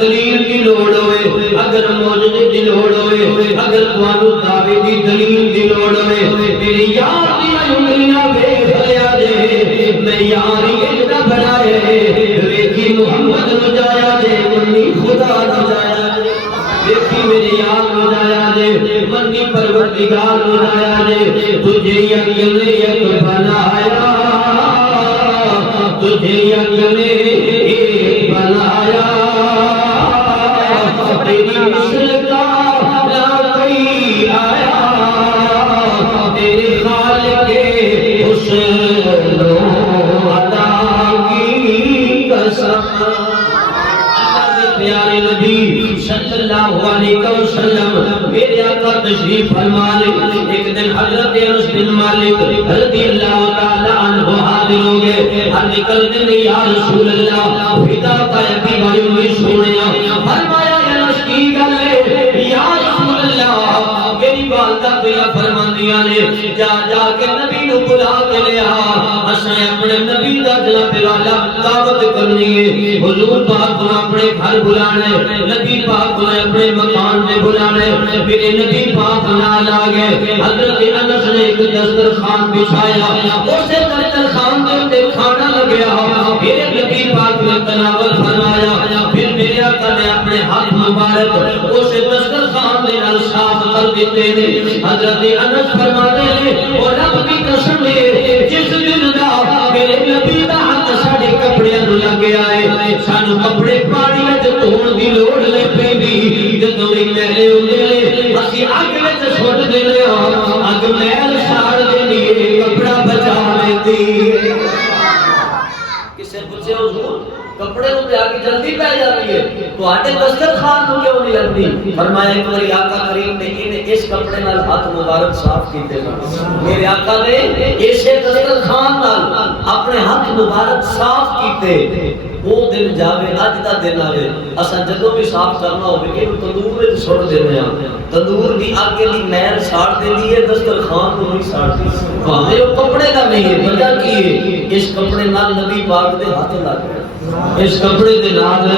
دلیل کی لوڑ ہوئے، اگر موجزے دی لوڑ ہوئے، اگر توانو دعوے دی دلیل دی لوڑ ہوئے، میری یار دی انگلیاں بے بھلیا دے، میں یاری اجدہ بنائے، ویکھی محمد نو جایا دے، منی خدا نو جایا دے، ویکھی میری یار نو جایا دے، منی پروردگار نو جایا دے، تجھے یقینیت بنایا، تجھے یقینیت بنایا، تیری مثل کا نہ کوئی آیا، تیرے خالق حسن و عطا کی قسم۔ اللہ کے پیارے نبی صلی اللہ علیہ وسلم میرے آقا تشریف فرما لے، ایک دن حضرت انس بن مالک رضی اللہ تعالی عنہ حاضر ہو گئے، عرض کرتے ہیں یا رسول اللہ فدا کا ابی و امی سونیا، فرمایا انس کی گل ہے یا رسول اللہ، میری والدہ پیا فرماندیاں نے جا جا کے نبی نو بلا کے لیا، اساں اپنے نبی دا جناب والا دعوت کرنی ہے، حضور پاک کو اپنے گھر بلانا ہے، نبی پاک کو اپنے مکان میں بلانا ہے، میرے نبی پاک نال آ گئے، حضرت انس نے ایک دسترخوان بچھایا، اسے دسترخوان کے اوپر کھانا لگیا، میرے نبی پاک نے تناول فرمایا، پھر میرے آقا نے اپنے ہاتھ مبارک اسے دسترخوان کے نال صاف کر دیتے ہیں۔ حضرت انس فرماتے ہیں اور رب کی قسم ہے جس دن دا میرے نبی دا ہاتھ ساڈے کپڑے نو لگیا ہے، سانو کپڑے پانی وچ دھون دی لوڑ نہیں پیندی، جدوں وی میلے ہوندے نے اسی اگ وچ سٹ دینے ہاں، اگ میل ساڑ دینی ہے، کپڑا بچا لیندی ہے۔ کسے پوچھے حضور کپڑے نو تے آگے جلدی پہ جاتی ہے تو آٹے دسترخوان نو کیوں نہیں لگتی؟ فرمایا ایک باری آقا کریم نے انہیں اس کپڑے نال ہاتھ مبارک صاف کیتے ہیں، میرے آقا نے اسے دسترخوان نال اپنے ہاتھ مبارک صاف کیتے، وہ دن جاوے اج دا دن آوے اساں جدوں بھی صاف کرنا ہوے کہ تندور وچ سٹ دینے ہاں، تندور دی اگ دی میل ساڑ دیندی ہے، دسترخوان نو نہیں ساڑتی، بھاویں وہ کپڑے دا نہیں ہے، وجہ کی ہے اس کپڑے نال نبی پاک دے ہاتھ لگ گئے، اس کپڑے دے نال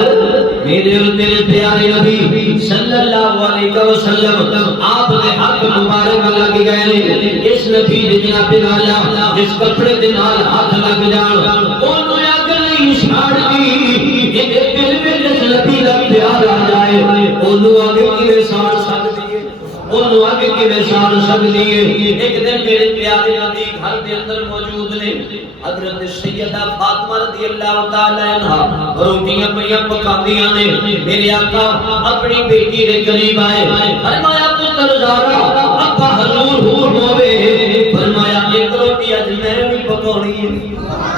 میرے اور تیرے پیارے نبی صلی اللہ علیہ وسلم آپ دے ہاتھ مبارک لگ گئے، اس نبی دے جناب والا اس کپڑے دے نال ہاتھ لگ جان اونوں اگ نہیں ساڑدی، اے دل وچ نبی دا پیار آ جائے اونوں اگ کیویں ساڑ سکدی ہے، اونوں اگ کیویں ساڑ سکدی ہے۔ ایک دن میرے پیارے نبی گھر دے اندر موجود نے، حضرت سیدہ فاطمہ رضی اللہ تعالی عنہا روٹیاں پڑیاں پکاندیاں نے، میرے آقا اپنی بیٹی دے قریب آئے، فرمایا پتر زارا ابا حضور حور ہوے، فرمایا ایک روٹی اج میں بھی پکاونی ہے،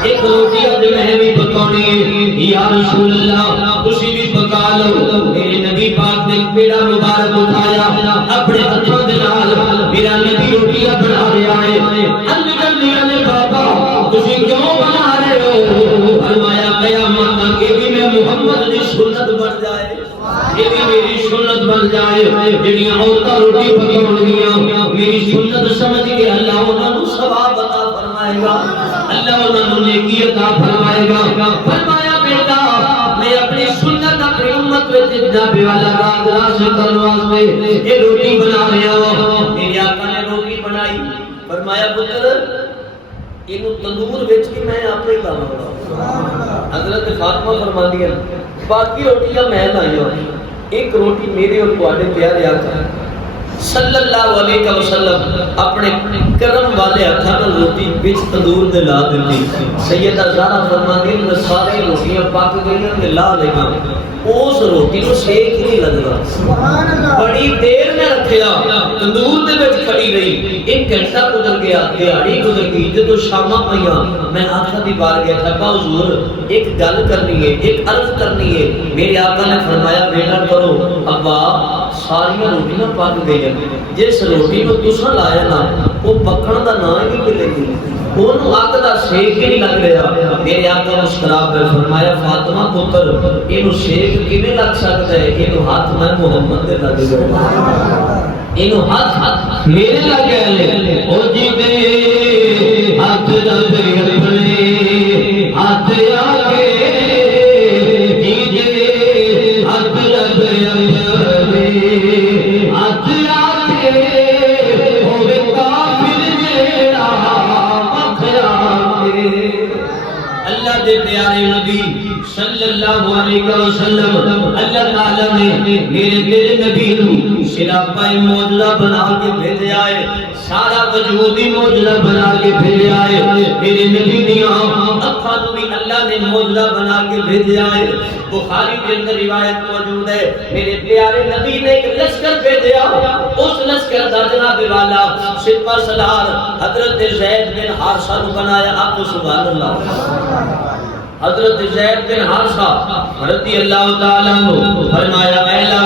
ایک روٹی اج میں بھی پکاونی ہے، یا رسول اللہ تسی بھی پکا لو۔ میرے نبی پاک نے پیڑا مبارک اٹھایا، اپنے ہاتھوں دے نال میرا نبی روٹیاں بنا رہا ہے، عرض کرنیاں نے بابا تسی کیوں بنا رہے ہو؟ فرمایا قیامت تک یہ بھی میں محمد دی سنت بن جائے، یہ بھی میری سنت بن جائے، جڑیاں عورتاں روٹی پکاونگیاں میری سنت سمجھ کے اللہ انہاں نوں ثواب عطا فرمائے گا، اللہ انہاں نوں نیکی عطا فرمائے گا۔ فرمایا بیٹا میں اپنی سنت اپنی امت وچ جناب والا راز راز کرن واسطے یہ روٹی بنا رہا ہوں۔ میرے آقا نے روٹی بنائی، فرمایا پتر اینو تندور وچ کے میں آپ ہی لاواں گا۔ حضرت فاطمہ فرماندی ہیں باقی روٹیاں میں لائیاں، ایک روٹی میرے اور تواڈے پیارے آقا صلی اللہ علیہ وسلم اپنے کرم والے ہتھاں نال روٹی وچ تندور دے لا دتی، سیدہ زہرا فرماندی ہیں سارے روٹیاں پک گئیاں تے لا لگا، اس روٹی نو سیک نہیں لگدا، سبحان اللہ، بڑی دیر میں رکھیا تندور دے وچ کھڑی رہی، ایک گھنٹہ گزر گیا، دیہاڑی گزر گئی، جدوں شاماں پئیاں میں آقا دی بارگاہ ابا حضور ایک گل کرنی ہے، ایک عرض کرنی ہے۔ میرے آقا نے فرمایا بیٹا کرو، ابا ساری روٹیاں پک گئی، جس روٹی کو تساں لایا نا وہ پکن دا نام ہی نہیں ملے گی، اونوں اگ دا سیک ہی نہیں لگ رہا۔ میرے آقا مسکرا کر فرمایا فاطمہ پتر اینو سیک کیویں لگ سکدا ہے؟ اینو ہاتھ میں محمد دے لگ گئے، اینو ہاتھ میرے لگ گئے، او جی دے ہاتھ رب اپنے ہاتھ آ کے جی دے ہاتھ پیارے نبی صلی اللہ علیہ وسلم اللہ تعالیٰ نے میرے نبی نو سراپا موجزہ بنا کے بھیجا ہے سارا وجودی موجزہ بنا کے بھیجا ہے میرے نبی دیاں اکھاں نو بھی اللہ نے موجزہ بنا کے بھیجا ہے بخاری کے اندر روایت موجود ہے میرے پیارے نبی نے ایک لشکر بھیجا اس لشکر کا جناب والا سپہ سالار حضرت زید بن حارثہ نو بنایا آپ کو سبحان اللہ حضرت زید بن حارثہ رضی اللہ تعالیٰ عنہ فرمایا اہلا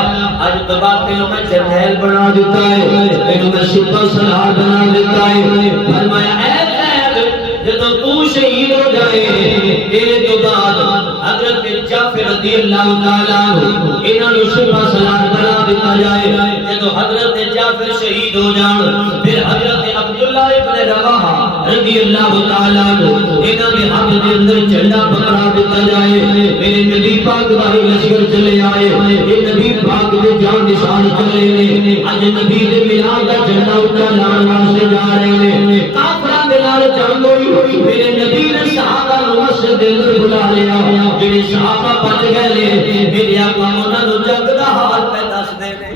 آج تو بات تینوں میں جرنیل بنا دیتا ہے تینوں میں سپہ سالار بنا دیتا ہے فرمایا اے زید جدو تو شہید ہو جائے تیرے تو بعد حضرت جعفر رضی اللہ تعالیٰ عنہ انہاں نو سپہ سالار بنا دیتا جائے جدو حضرت جعفر شہید ہو جان پھر حضرت عبداللہ ابن رواحہ رضی اللہ تعالیٰ عنہ انہاں نے ہاتھ دے اندر جھنڈا پکڑا دیتا جائے میرے نبی پاک باہی لشکر چلے آئے یہ نبی پاک دے جان نشان چلے نے اج نبی دے میلاد دا جھنڈا اونچا لان واسطے جا رہے نے کافراں دے نال جنگ ہوئی میرے نبی نے صحابہ نو مسجد دے اندر بلا لیا جڑے صحابہ بچ گئے نے میرے آقا انہاں نو جنگ دا حال پہ دس دے نے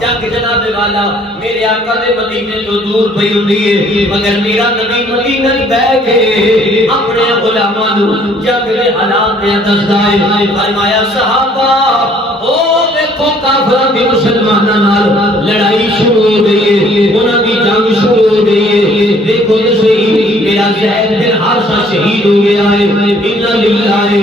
جنگ جناب والا میرے آقا دے مدینے تو دور پئی ہوندی ہے مگر میرا نبی مدینے وچ بیٹھ کے اپنے غلاماں نو جنگ دے حالات تے دسدا ہے فرمایا صحابہ او دیکھو کافراں دی مسلماناں نال لڑائی شروع ہو گئی ہے انہاں دی جنگ شروع ہو گئی ہے دیکھو تے صحیح میرا زید بن حارثہ شہید ہو گیا ہے انا للہ و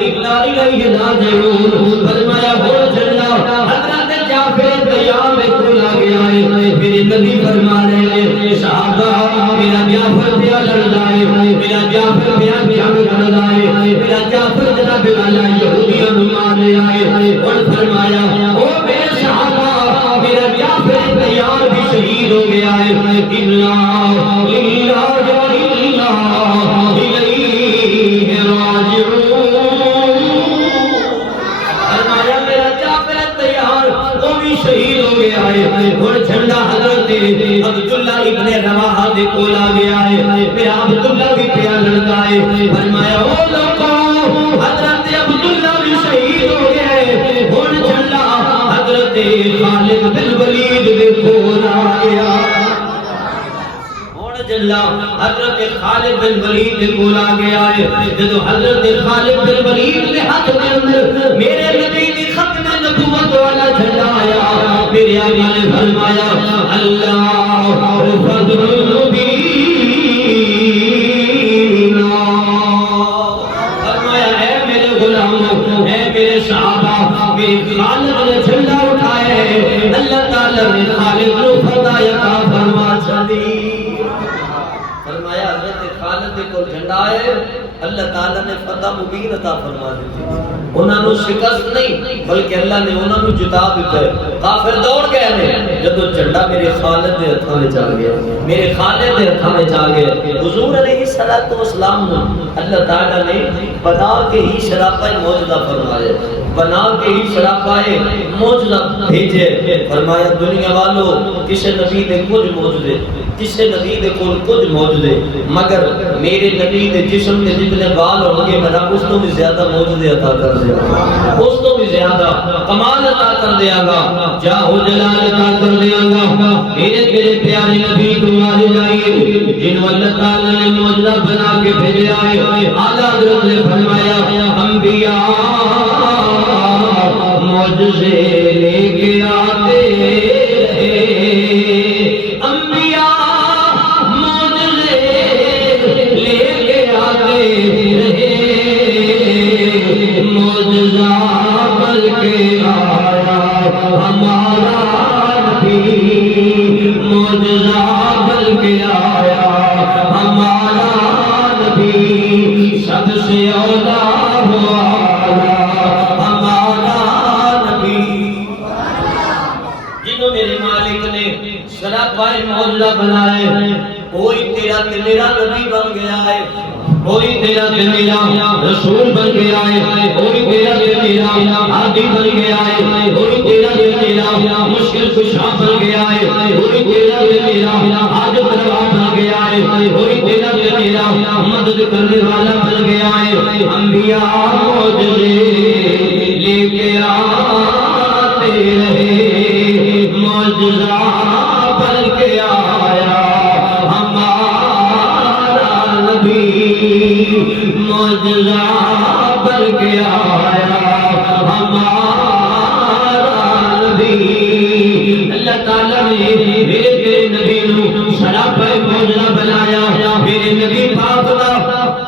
انا الیہ راجعون فرمایا ہو جھنڈا حضرت جعفر تیار میں کھول آ گیا ہے میرے نبی فرما رہے ہیں صحابہ میرا جعفر پیا لڑتا ہے میرا جعفر پیا جنگ کرتا ہے میرا جعفر جناب والا یہودیوں نو مارنے آئے اور فرمایا او میرے صحابہ میرا جعفر تیار بھی شہید ہو گیا ہے انا للہ و انا الیہ راجعون فرمایا میرا جعفر تیار وہ بھی شہید ہو گیا ہے اور جھنڈا حضرت عبداللہ ابن رواحہ دے کول آ گیا ہے پھر عبداللہ بھی پیا لڑتا ہے فرمایا او لوگوں حضرت عبداللہ بھی شہید ہو گئے اور جھنڈا حضرت خالد بن ولید دے کول آ گیا جلا حضرت خالد بن ولید دے کول آ گیا ہے جدو حضرت خالد بن ولید دے ہاتھ دے اندر میرے نبی دی ختم نبوت والا جھنڈا آیا میرے آقا نے فرمایا اللہ فضل المبین فرمایا اے میرے غلاموں اے میرے صحابہ میرے خالد نے جھنڈا اٹھایا ہے اللہ تعالیٰ نے خالد کو فتح عطا فرما دی فرمایا حضرت خالد کو جھنڈا ہے اللہ تعالیٰ نے فتح مبین عطا فرما دی انہاں نو شکست نہیں بلکہ اللہ نے انہاں نو جتا دیتا ہے کافر دوڑ گئے نے جدو جھنڈا میرے خالد دے ہتھاں وچ آ گیا میرے خالد دے ہتھاں وچ آ گیا حضور علیہ الصلوۃ والسلام نے اللہ تعالیٰ نے بنا کے ہی شراپہ موجودہ فرمایا بنا کے ہی شراپہ موجودہ بھیجے فرمایا دنیا والو کسے نبی دے کچھ موجودے کسے نبی دے کچھ موجودے مگر میرے نبی دے جسم دے جتنے بال ہوں گے میں اس کو بھی زیادہ موجودے عطا کر دیا اس کو بھی زیادہ کمال عطا کر دیا گا جاہ جلال عطا کر دیا گا میرے پیارے نبی کو مارے جائیے جنہوں اللہ تعالیٰ نے موجودہ بنا کے بھیجے آئے اعلیٰ حضرت نے فرمایا انبیاء معجزے لے کے آتے رہے بنائے کوئی تیرا تے میرا نبی بن گیا ہے کوئی تیرا تے میرا رسول بن گیا ہے کوئی تیرا تے میرا عادی بن گیا ہے کوئی تیرا تے میرا مشکل کشا بن گیا ہے کوئی تیرا تے میرا حاجت روا بن گیا ہے کوئی تیرا تے میرا مدد کرنے والا بن گیا کے آئے انبیاء معجزے لے کے آتے رہے معجزہ بن کے آیا ہمارا نبی معجزہ بن کے آیا ہمارا نبی اللہ تعالیٰ نے میرے نبی نو سراپا معجزہ بنایا میرے نبی پاک دا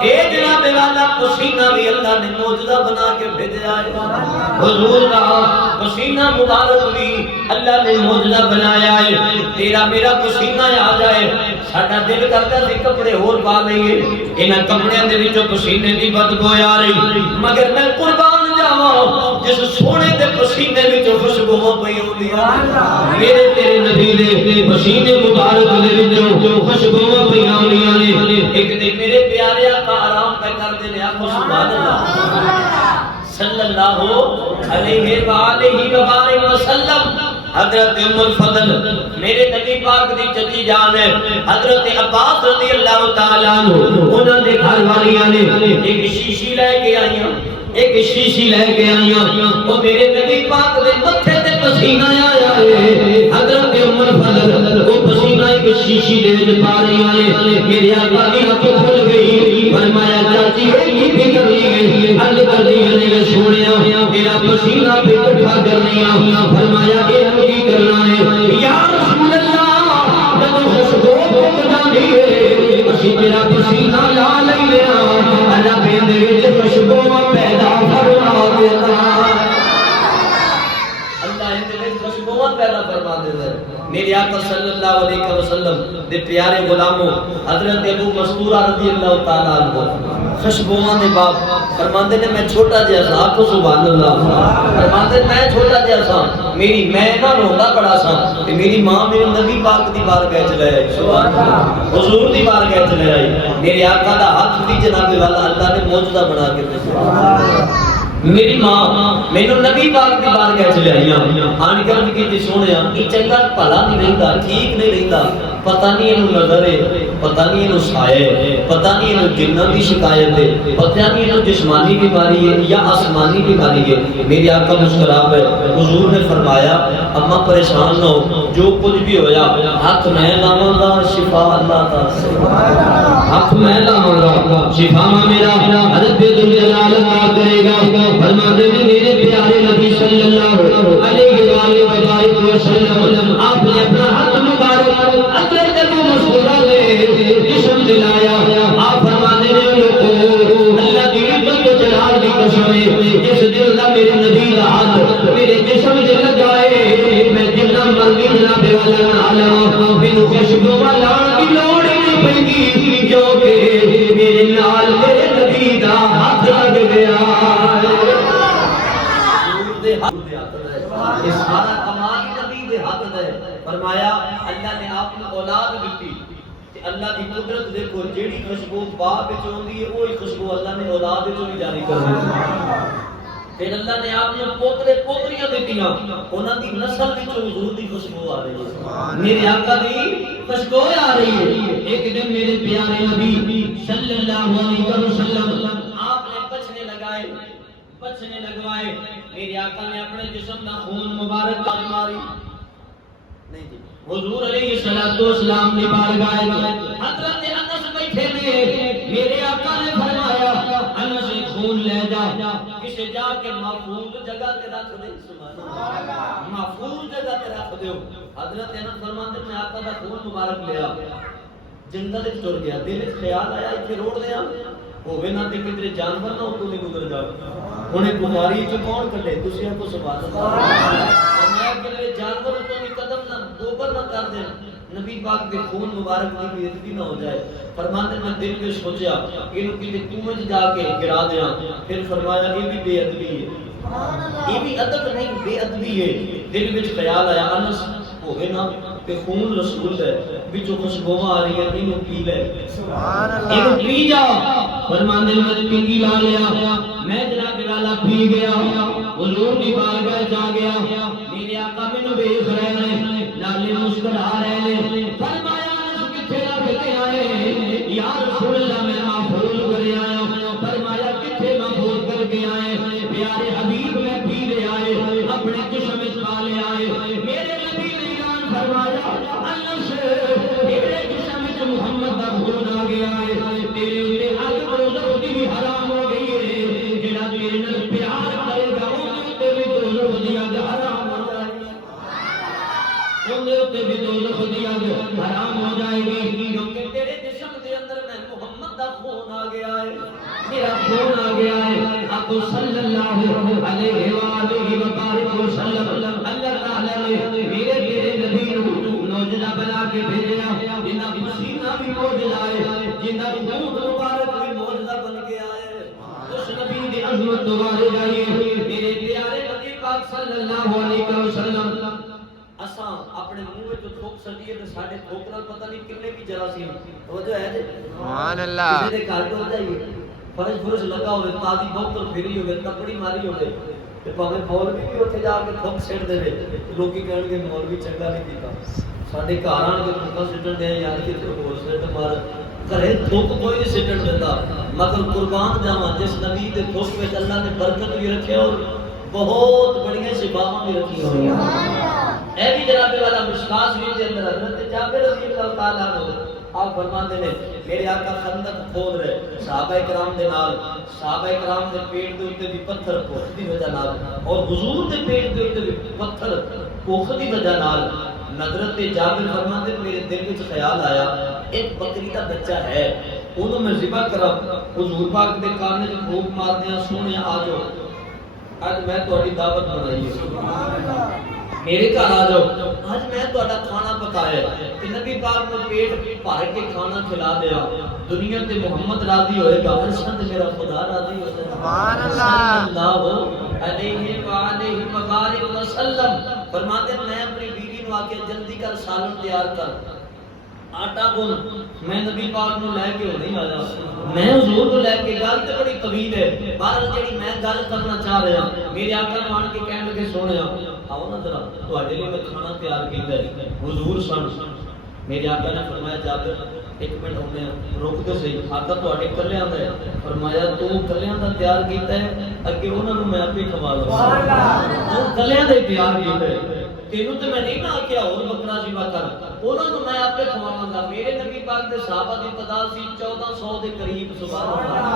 اے جناب والا پسینہ بھی اللہ نے معجزہ بنا کے بھیجا ہے حضور کا پسینہ مبارک بھی اللہ نے معجزہ بنایا ہے تیرا میرا پسینہ آ جائے ساڈا دل کرتا سی کپڑے اور پا لئیے انہاں کپڑیاں دے وچوں پسینے دی بدبو آ رہی مگر میں قربان جاواں جس سونے دے پسینے وچوں خوشبو پئی ہوندی میرے تیرے نبی دے پسینے مبارک دے وچوں خوشبو پئی ہوندیاں نے ایک دن میرے پیارے آقا آرام پہ کردے نے آکھو سبحان اللہ صلی اللہ علیہ وآلہ وسلم حضرت ام الفضل میرے نبی پاک دی چچی جان ہے حضرت عباس رضی اللہ تعالیٰ عنہ انہوں نے گھر والیاں نے ایک شیشی لے کے آئیاں ایک شیشی لے کے آئیاں وہ میرے نبی پاک دے متھے تے پسینہ آیا ہے حضرت ام الفضل وہ پسینہ ایک شیشی دے پا رہی آئے میرے آقا دی آنکھ کھل گئی فرمایا چاچی یہ بھی کر لی گئی حل کر دی گئی سونیا تیرا پسینہ پہ اٹھا کر لیا فرمایا کی کرنا ہے یا رسول اللہ جب خوشبو کو بنا دیئے اسی تیرا پسینہ لا لیا اللہ بیندے وچ خوشبو پیدا فرما دیتا اللہ اندے وچ خوشبو پیدا فرما دیتا میرے آقا صلی اللہ علیہ وسلم دے پیارے غلاموں حضرت ابو مستورہ رضی اللہ تعالیٰ عنہ خوشبوان دے باپ فرماندے نے میں چھوٹا جہا سا آپ کو سبحان اللہ فرماندے میں چھوٹا جہا سا میری میں نہ روندہ پڑا سا کہ میری ماں میرے نبی پاک دی بارگاہ چلے آئی سبحان اللہ حضور دی بارگاہ چلے آئی میرے آقا دا ہاتھ بھی جناب والا اللہ نے معجزہ بنا کے دے میری ماں میں نبی پاک دی بارگاہ چلے آئیاں آن کر کی سونیا یہ چنگا بھلا نہیں رہندا ٹھیک نہیں رہندا پتہ نہیں انہوں نظر ہے پتہ نہیں انہوں سائے پتہ نہیں انہوں جنہ دی شکایت ہے پتہ نہیں انہوں جسمانی بیماری ہے یا آسمانی بیماری ہے میری آقا مسکرا پہ حضور نے فرمایا اما پریشان نہ ہو جو کچھ بھی ہویا ہاتھ میں لاواں گا شفا اللہ تعالی ہاتھ میں لاواں گا شفا میرا حضرت ذوالجلال اللہ کرے گا فرماتے ہیں میرے پیارے نبی صلی اللہ علیہ وآلہ وسلم آپ نے اپنا ہاتھ مبارک حضرت ابو مستورہ نے جسم دلایا آپ فرماتے ہیں لوگوں اللہ کی عزت و جلال کی قسم ہے جس دل دا میرے نبی دا ہاتھ میرے جسم سے لگائے میں جنہ مرضی جناب والا عالم مینوں خوشبو والا کی لوڑ نہیں پئی کیونکہ میرے نال میرے نبی دا ہاتھ لگ گیا اس سارا کمال نبی دے ہاتھ دے فرمایا اللہ نے آپ کو اولاد دیتی کہ اللہ دی قدرت دیکھو جیڑی خوشبو باپ وچ ہوندی ہے وہی خوشبو اللہ نے اولاد وچ بھی جاری کر دی پھر اللہ نے آپ نے پوترے پوتریاں دیتیاں انہاں دی نسل وچ حضور دی خوشبو آ رہی ہے میرے آقا دی خوشبو آ رہی ہے ایک دن میرے پیارے نبی صلی اللہ علیہ وسلم آپ نے بچنے لگائے بچنے لگوائے میرے آقا نے اپنے جسم کا خون مبارک ماری نہیں جی حضور علیہ الصلوۃ والسلام نے بارگاہ حضرت انس بیٹھے نے میرے آقا نے فرمایا انس خون لے جا کسے جا کے محفوظ جگہ تے رکھ دے سبحان اللہ محفوظ جگہ تے رکھ دیو حضرت انس فرماتے میں آقا دا خون مبارک لیا جنگل وچ ٹر گیا دل وچ خیال آیا کہ روڑ دیاں ہوے نہ تے کدھر جانور نہ اتوں دی گزر جاؤ ہنے بیماری چ کون کڈے تسی آپ کو سبحان اللہ میں کہ جانور اتوں دی قدم نہ دوبر نہ کر دے نبی پاک دے خون مبارک کی بے عزتی نہ ہو جائے فرماتے میں دل میں سوچا اینو کتے کنویں جا کے گرا دیاں پھر فرمایا یہ بھی بے ادبی ہے یہ بھی ادب نہیں بے ادبی ہے دل وچ خیال آیا انس ہوے نا کہ خون رسول ہے بچوں خوشبو آ رہی ہے اینو پی لے سبحان اللہ اینو پی جا فرماندے میں پنگی لا لیا میں جناب والا پی گیا حضور کی بارگاہ جا گیا میرے آقا مینوں دیکھ رہے ہیں نالے مسکرا رہے ہیں فرمایا انس کتے رکھ کے آئے یا رسول اللہ میں معفول کر آیا خون آ گیا ہے، میرا خون آ گیا ہے۔ آپ صلی اللہ علیہ وآلہ وسلم اللہ تعالی نے میرے میرے نبی کو معجزہ بنا کے بھیجا، جنہ پسینہ بھی معجزہ ہے، جنہ خون مبارک بھی معجزہ بن کے آئے۔ اس نبی کی عظمت دوبارے جائیے میرے پیارے نبی پاک صلی اللہ علیہ وسلم۔ اساں اپنے منہ وچ تھوک سڑیے تے ساڈے تھوک نال پتہ نہیں کنے کی جراثیم توجہ ہے جی سبحان اللہ کسی دے گھر ٹر جائیے فرش فرش لگا ہوے تازی بوتل پھری ہوے تپڑی ماری ہوے تے پاویں مولوی بھی اوتھے جا کے تھوک سڑ دے لوکی کہن گے مولوی چنگا نہیں کیتا ساڈے گھر آن کے تھوکا سٹن دے یار کہ ہور سٹ مار گھرے تھوک کوئی نہیں سٹن دیندا مگر قربان جاواں جس نبی دے تھوک وچ اللہ نے برکت بھی رکھی اور بہت بڑی شفاواں بھی رکھی ہوئی ہیں۔ اے بھی جناب والا مشکاس بھی دے اندر حضرت جابر رضی اللہ تعالیٰ عنہ آپ فرماتے ہیں میرے آقا خندق کھود رہے صحابہ کرام دے نال صحابہ کرام دے پیٹ دے اوتے بھی پتھر پوکھ دی وجہ نال اور حضور دے پیٹ دے اوتے بھی پتھر پوکھ دی وجہ نال حضرت جابر فرماتے ہیں میرے دل وچ خیال آیا ایک بکری دا بچہ ہے انہوں میں ذبح کراں حضور پاک دے کانے جو بھوک مار دیاں سونے آ جاؤ آج میں تہاڈی دعوت بنائی ہے سبحان اللہ میرے گھر آ جاؤ آج میں تہاڈا کھانا پکایا کہ نبی پاک نے پیٹ بھر کے کھانا کھلا دیا دنیا تے محمد راضی ہوئے گا عرش تے میرا خدا راضی ہوتا ہے سبحان اللہ علیہ وآلہ وبارک وسلم فرماتے ہیں میں اپنی بیوی نو آ کے جلدی کر سالن تیار کر آٹا گن میں نبی پاک نو لے کے نہیں آیا میں حضور کو لے کے گل تے بڑی طویل ہے بہرحال جڑی میں گل کرنا چاہ رہا میرے آقا مان کے کہن لگے سونیا آؤ نا ذرا تواڈے لیے میں کھانا تیار کیتا ہے حضور سن میرے آقا نے فرمایا جابر ایک منٹ ہونے رک تو صحیح آقا تواڈے کلیاں دا ہے فرمایا تو کلیاں دا تیار کیتا ہے اگے انہاں نو میں اپے کھوا لوں سبحان اللہ تو کلیاں دا تیار کیتا ہے تینوں تے میں نہیں نہ کیا اور بکرا ذبح کر انہاں نو میں اپے کھواواں گا میرے نبی پاک دے صحابہ دی تعداد سی 1400 دے قریب سبحان اللہ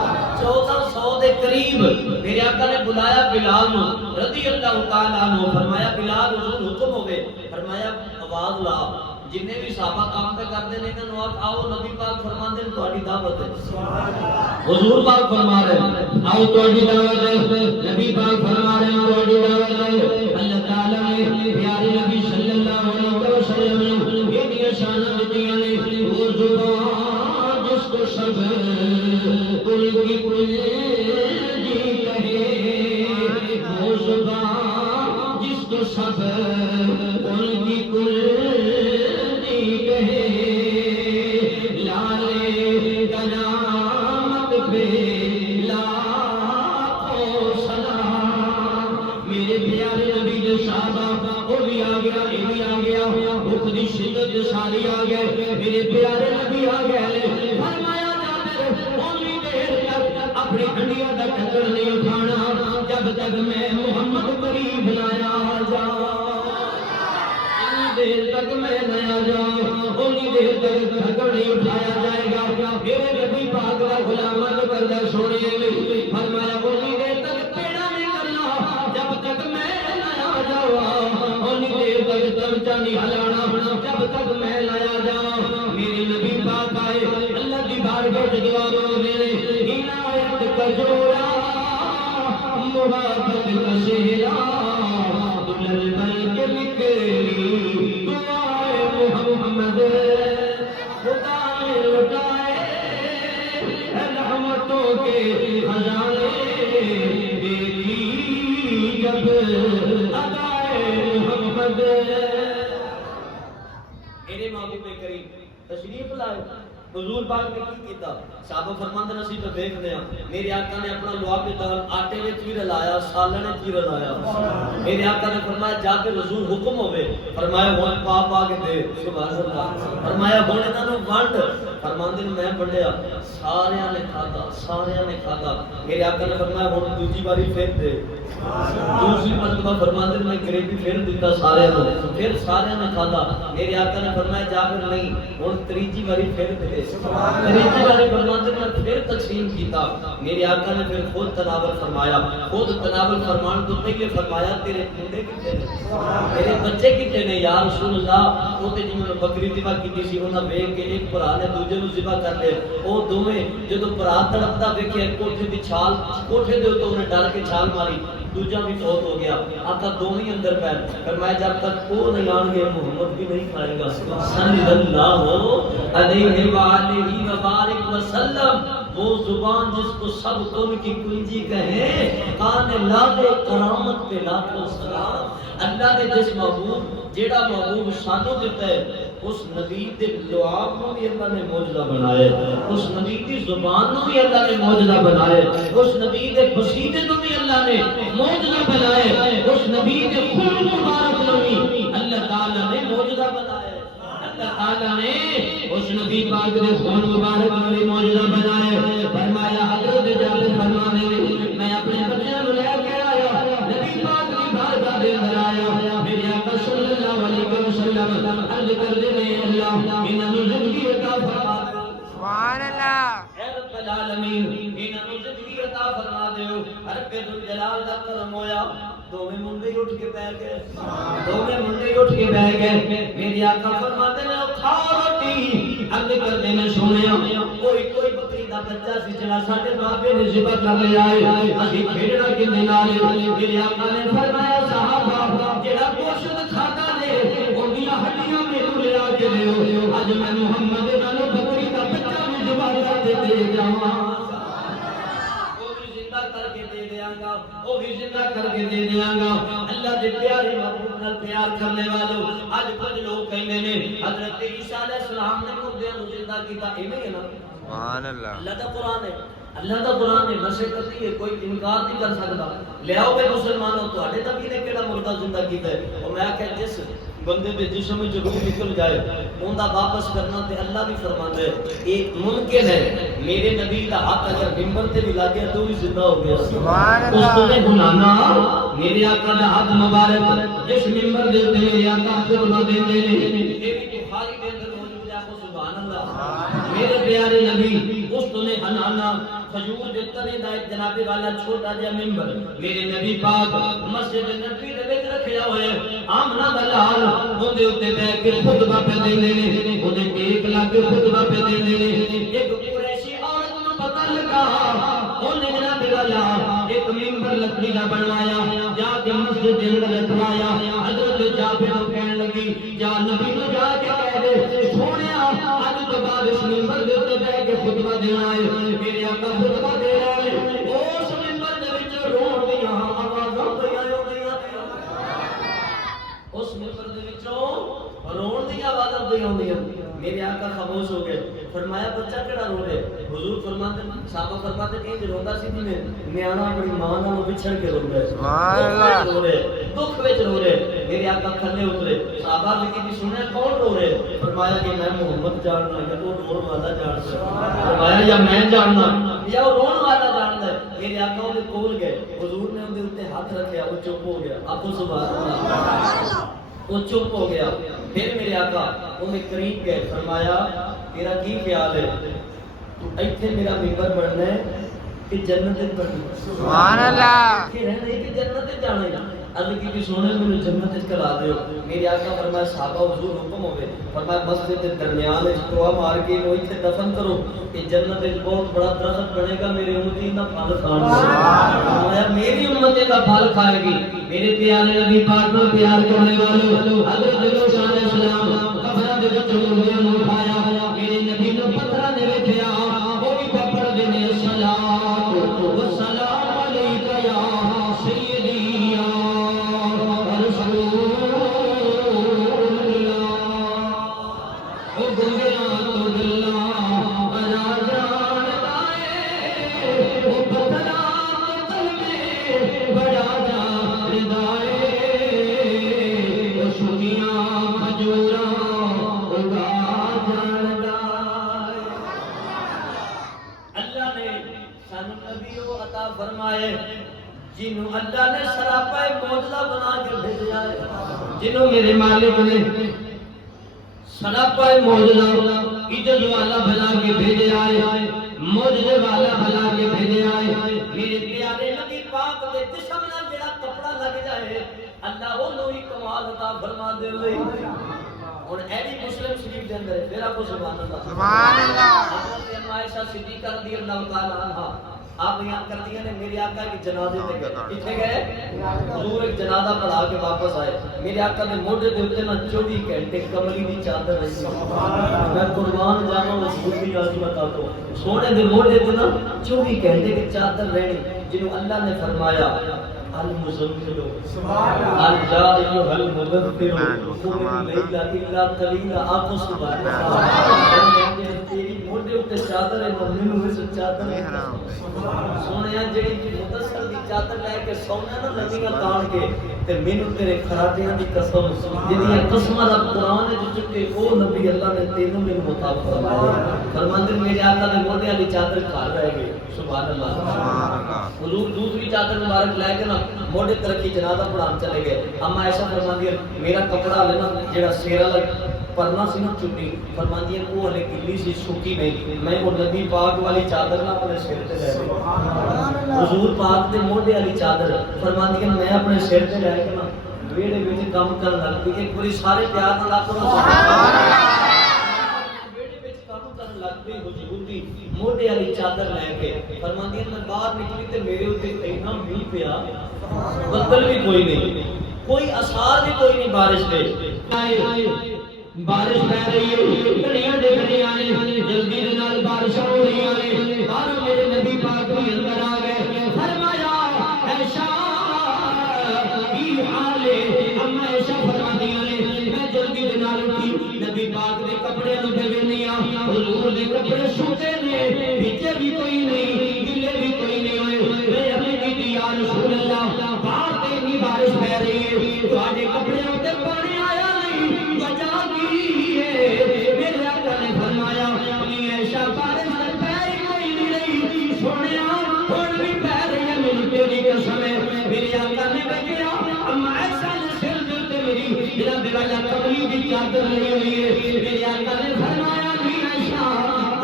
1400 دے قریب میرے آقا نے بلایا بلال نو رضی اللہ تعالی عنہ فرمایا بلال حضور حکم ہوے فرمایا آواز لا جننے بھی صحابہ کام پہ کرتے ہیں انہاں نو آؤ نبی پاک فرماندے ہیں تہاڈی دعوت ہے سبحان اللہ حضور پاک فرما رہے ہیں آؤ تہاڈی دعوت ہے نبی پاک فرما رہے ہیں تہاڈی دعوت ہے اللہ تعالی نے پیارے نبی صلی اللہ علیہ وسلم نے یہ بھی شان دتیاں نے وہ زبان جس کو سب کل کی کل جی کہے وہ زبان جس کو سب کل کی کل ساری آ گئے میرے پیارے نبی آ گئے فرمایا جابر اونی دیر تک اپنی ہنڈیاں کا ڈھکن نہیں اٹھانا جب تک میں محمد قریب نہ آ جاؤں اتنی دیر تک میں نہ آ جاؤں اونی دیر تک ڈھکن نہیں اٹھایا جائے گا میرے نبی پاک کا غلام کردہ سونے فرمایا اونی دیر تک پیڑا نہیں کرنا جب تک میں نہ آ جاؤں اونی دیر تک چمچا نہیں ہلانا جب تک میں لایا جاؤں میرے نبی پاک آئے اللہ کی بارگاہ سے دعا کرو میرے عنایت کا جوڑا محبت کا سہرا دلہن بن کے نکلی دعائے محمد خدا نے لٹائے رحمتوں کے خزانے دیکھی جب ادائے محمد میرے محبوب کریم تشریف لائے حضور پاک نے کی کیتا صحابہ فرماندے نسی تو دیکھنے ہیں میرے آقا نے اپنا لعاب دہن آٹے وچ بھی رلایا سالن وچ بھی رلایا میرے آقا نے فرمایا جا کے حضور حکم ہوے فرمایا ہن پا پا کے دے سبحان اللہ فرمایا ہن انہاں نو ونڈ فرماندے میں بڑھیا سارے نے کھادا میرے آقا نے فرمایا ہن دوسری باری پھر دے دوسری مرتبہ فرماندے میں گریوی پھر دیتا سارے نے پھر سارے نے کھادا میرے آقا نے فرمایا جا پھر نہیں ہن تیسری باری پھر دے تیسری والے فرماتے ہیں پھر تقسیم کیتا میرے آقا نے پھر خود تناول فرمایا خود تناول فرمان تو پہلے فرمایا تیرے منڈے کتنے نے تیرے بچے کتنے نے یا رسول اللہ وہ تے جنہوں نے بکری ذبح کی سی انہاں ویکھ کے ایک بھرا نے دوجے نوں ذبح کر لے او دوویں جدوں بھرا تڑپدا ویکھیا کوٹھے دی چھال کوٹھے دے اوتے انہیں ڈر کے چھال ماری دوجا بھی فوت ہو گیا آقا دونوں اندر پیر فرمایا جب تک وہ نہیں آن گے محمد بھی نہیں کھائے گا صلی اللہ علیہ وآلہ وبارک وسلم وہ زبان جس کو سب کن کی کنجی کہیں کان لا دے کرامت پہ لاکھوں سلام اللہ نے جس محبوب جیڑا محبوب سانو دیتا ہے اس نبی دے لعاب نو بھی اللہ نے موجزہ بنایا اس نبی دی زبان نو بھی اللہ نے موجزہ بنایا اس نبی دے بسیطے نو بھی اللہ نے موجزہ بنایا اس نبی دے خون مبارک نو بھی اللہ تعالیٰ نے موجزہ بنایا اللہ تعالیٰ نے اس نبی پاک دے خون مبارک نو بھی موجزہ بنایا فرمایا حضرت جابر فرمانے میں اپنے بچوں کو لے کے آیا نبی پاک کی بارگاہ دے اندر آیا میرے آقا صلی اللہ علیہ وسلم عرض کر دے اللہ انہوں زندگی عطا فرما دے سبحان اللہ اے رب العالمین انہوں زندگی عطا فرما دے رب ذوالجلال دا کرم ہویا دوویں منڈے اٹھ کے بیٹھ گئے دوویں منڈے اٹھ کے بیٹھ گئے میرے آقا فرماتے ہیں کھا روٹی عرض کر دے میں سنیا کوئی بکری دا بچہ سی جڑا ساڈے بابے نے ذبح کر لے آئے اسی کھیڑنا کنے نال میرے آقا نے فرمایا صحابہ جڑا گوشت کھاتا نے اونیاں ہڈیاں میرے لے آ کے دیو اج میں محمد نال بکری دا بچہ بھی ذبح کر کے دے جاواں کر کے دے دیاں گا وہ بھی زندہ کر کے دے دیاں گا اللہ دے پیارے محبوب نال پیار کرنے والو اج کچھ لوگ کہندے نے حضرت عیسیٰ علیہ السلام نے مردیاں نوں زندہ کیتا ایویں ہے نا سبحان اللہ اللہ دا قرآن ہے اللہ دا قرآن ہے نشے کرتی ہے کوئی انکار نہیں کر سکتا لے آؤ بے مسلمانوں تواڈے نبی نے کیڑا مردہ زندہ کیتا ہے اور میں کہ جس بندے دے جسم وچ روح نکل جائے اوندا واپس کرنا تے اللہ بھی فرماندا ہے ایک ممکن ہے میرے نبی دا ہاتھ اگر منبر تے بھی لا گیا تو بھی زندہ ہو گیا سبحان اللہ اس نے بنانا میرے آقا دا ہاتھ مبارک جس منبر دے تے میرے آقا خطبہ دیندے نے اے بھی بخاری دے اندر موجود ہے آپ سبحان اللہ میرے پیارے نبی اس نے ہنانا کھجور دے تنے دا ایک جناب والا چھوٹا جہا منبر میرے نبی پاک مسجد نبوی دے وچ رکھیا ہوئے آمنہ دا لال اودے اوتے بیٹھ کے خطبہ پہ دیندے نے اودے ایک لاکھ خطبہ پہ دیندے نے ایک قریشی عورت نوں پتہ لگا اونے جناب والا ایک منبر لکڑی دا بنوایا جا کے مسجد دے اندر رکھوایا حضرت جابر نوں کہن لگی جا نبی نوں جا کے کہہ دے سونیا اج تو بعد اس منبر دے اوتے بیٹھ کے خطبہ دینا ہے میرے آقا خطبہ دے رہے ہیں اس منبر دے وچ رون دیاں آوازاں پیاں ہوندیاں اس منبر دے وچوں رون دی آوازاں پیاں ہوندیاں میرے آقا خاموش ہو گئے فرمایا بچہ کیڑا رو رہا ہے حضور فرماتے صحابہ فرماتے ہیں کہ روندا سی جی نیانا اپنی ماں نال بچھڑ کے روندا ہے سبحان اللہ رو رہے دکھ وچ رو رہے میرے آقا تھلے اترے صحابہ نے کہ سنیا کون رو رہے فرمایا کہ میں محمد جاننا ہے تو رون والا جانتا ہے فرمایا یا میں جاننا یا وہ رون والا جانتا ہے میرے آقا دے کول گئے حضور نے ان دے اوتے ہاتھ رکھیا وہ چپ ہو گیا آپ سبحان اللہ وہ چپ ہو گیا پھر میرے آقا انہیں قریب گئے فرمایا تیرا کی خیال ہے تو ایتھے میرا منبر بننا ہے کہ جنت بننا سبحان اللہ کہ رہنا ہے کہ جنت جانا ہے عرض کی کہ سونے میں جنت کرا دیو میرے آقا فرمایا صحابہ حضور حکم ہوئے فرمایا مسجد کے درمیان ٹوا مار کے وہ ایتھے دفن کرو کہ جنت ایک بہت بڑا درخت بنے گا میری امتی کا پھل کھانا فرمایا میری امتی کا پھل کھائے گی میرے پیارے نبی پاک میں پیار کرنے والوں حضرت موسیٰ علیہ السلام قبر دے وچ انگلیاں نوں اٹھایا میرے نبی نے پتھراں دے وچ وہ بھی پکڑ دینے صلاۃ و سلام علیکہ یا سیدی یا رسول اللہ او گنگیاں تو دلاں بنا جاندا اے او پتھراں دل میں بڑا جاندا اے او سنیاں کھجوراں اگا جاندا اللہ نے سانو نبی کو عطا فرمائے جنہوں اللہ نے سراپا معجزہ بنا کے بھیجا ہے جنہوں میرے مالک نے سراپا معجزہ عزت والا بنا کے بھیجے آئے، معجزے والا بنا کے بھیجے آئے۔ میرے پیارے نبی پاک دے جسم نال جڑا کپڑا لگ جائے اللہ وہ ہی کمال عطا فرما دے لئی۔ اور اے بھی مسلم شریف دے اندر پھر آپ کو سبحان اللہ سبحان اللہ۔ حضرت اما عائشہ صدیقہ رضی اللہ تعالی عنہا آپ بیان کرتی ہیں میرے آقا کی جنازے پہ گئے، کتنے گئے؟ حضور ایک جنازہ پڑھا کے واپس آئے، میرے آقا نے موڈے دے اوپر نہ 24 گھنٹے کملی دی چادر رہی۔ میں قربان جاواں حضور دی عظمت تو سونے دے موڈے تے نہ 24 گھنٹے کی چادر رہنی جنوں اللہ نے فرمایا المزمل الجائع المدثر قم الليل الا قليلا آپ سبحان اللہ۔ تیری موڈے تے چادر ہے مینوں اس چادر سونیا جڑی مدثر دی چادر لے کے سونا نا لگیاں تان کے تے مینوں تیرے خراٹیاں دی قسم جدی قسماں دا قرآن وچ چکے او نبی اللہ نے تینوں مینوں مطابق فرمایا فرماندے میرے آقا دے موڈے والی چادر گھر رہ گئی سبحان اللہ سبحان اللہ۔ حضور دوسری چادر مبارک لے کے نا موڈے ترقی جنازہ پڑھان چلے گئے۔ اما ایسا فرماندی ہے میرا کپڑا لینا جڑا سیرا لگ پرنا سی نا چٹی فرماندی ہے وہ ہلے گلی سی سوکھی نہیں میں وہ نبی پاک والی چادر نہ اپنے سر تے لے گئی۔ حضور پاک دے موڈے والی چادر فرماندی ہے میں اپنے سر تے لے کے نا ویڑے وچ کام کرن لگ پئی ایک باری سارے پیار نال آکھو سبحان اللہ۔ ویڑے وچ کام کرن لگ پئی حضور دی موڈے والی چادر لے کے فرماندی ہے میں باہر نکلی تے میرے اوتے اتنا میل پیا بدل بھی کوئی نہیں کوئی اثار بھی کوئی نہیں بارش دے بارش پہ رہی ہے گھڑیاں دے گھڑیاں جلدی دے نال بارش ہو رہی ہے باہر میرے نبی پاک بھی اندر آ گئے فرمایا عائشہ کی حال ہے اما عائشہ فرماندیاں نے میں جلدی دے نال اٹھی نبی پاک دے کپڑے نوں دے نہیں آ حضور دے کپڑے سوتے نے بھیجے بھی کوئی نہیں گلے بھی کوئی نہیں ہوئے میں اپنی کی یا رسول اللہ باہر تے نہیں بارش پہ رہی ہے تواڈے کپڑیاں تے پانی آیا نہیں وجہ کی ہے میرے آقا نے فرمایا اپنی عائشہ بارش سے پیر کوئی نہیں رہی سونیا ہن بھی پہ رہی ہے میری تیری قسم ہے میرے آقا نے کہا اما عائشہ نے سر تے میری جناب والا کملی دی چادر لئی ہوئی ہے میرے آقا نے فرمایا نہیں عائشہ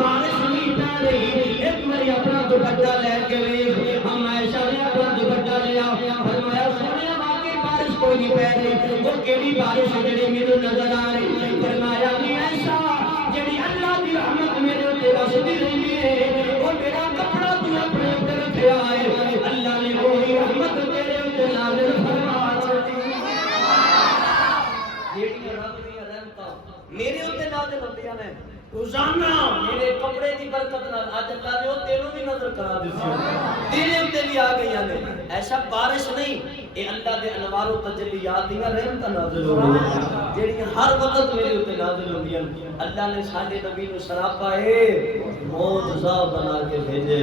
بارش نہیں پہ رہی ایک میری اپنا دوپٹہ لے کے ویکھ اما عائشہ نے اپنا دوپٹہ لیا فرمایا سونیا واقعی بارش کوئی نہیں پہ رہی وہ کیڑی بارش ہے جڑی میرے نظر آ رہی فرمایا نہیں عائشہ جڑی اللہ دی رحمت میرے اوتے وسدی رہی ہے وہ میرا کپڑا تو اپنے اوتے رکھیا ہے اللہ نے وہی رحمت تیرے اوتے نازل فرما چھڈی جیڑی رب دی رحمتاں میرے اوتے نازل ہوندیاں نے روزانہ میرے کپڑے دی برکت نال اج اللہ نے او تینوں بھی نظر کرا دتی تیرے اوتے بھی آ گئیاں نے ایسا بارش نہیں اے اللہ دے انوار و تجلیات دیاں رحمتاں نازل ہو رہی ہیں جڑیاں ہر وقت میرے اوتے نازل ہوندیاں اللہ نے ساڈے نبی نوں سراپا اے معجزہ بنا کے بھیجے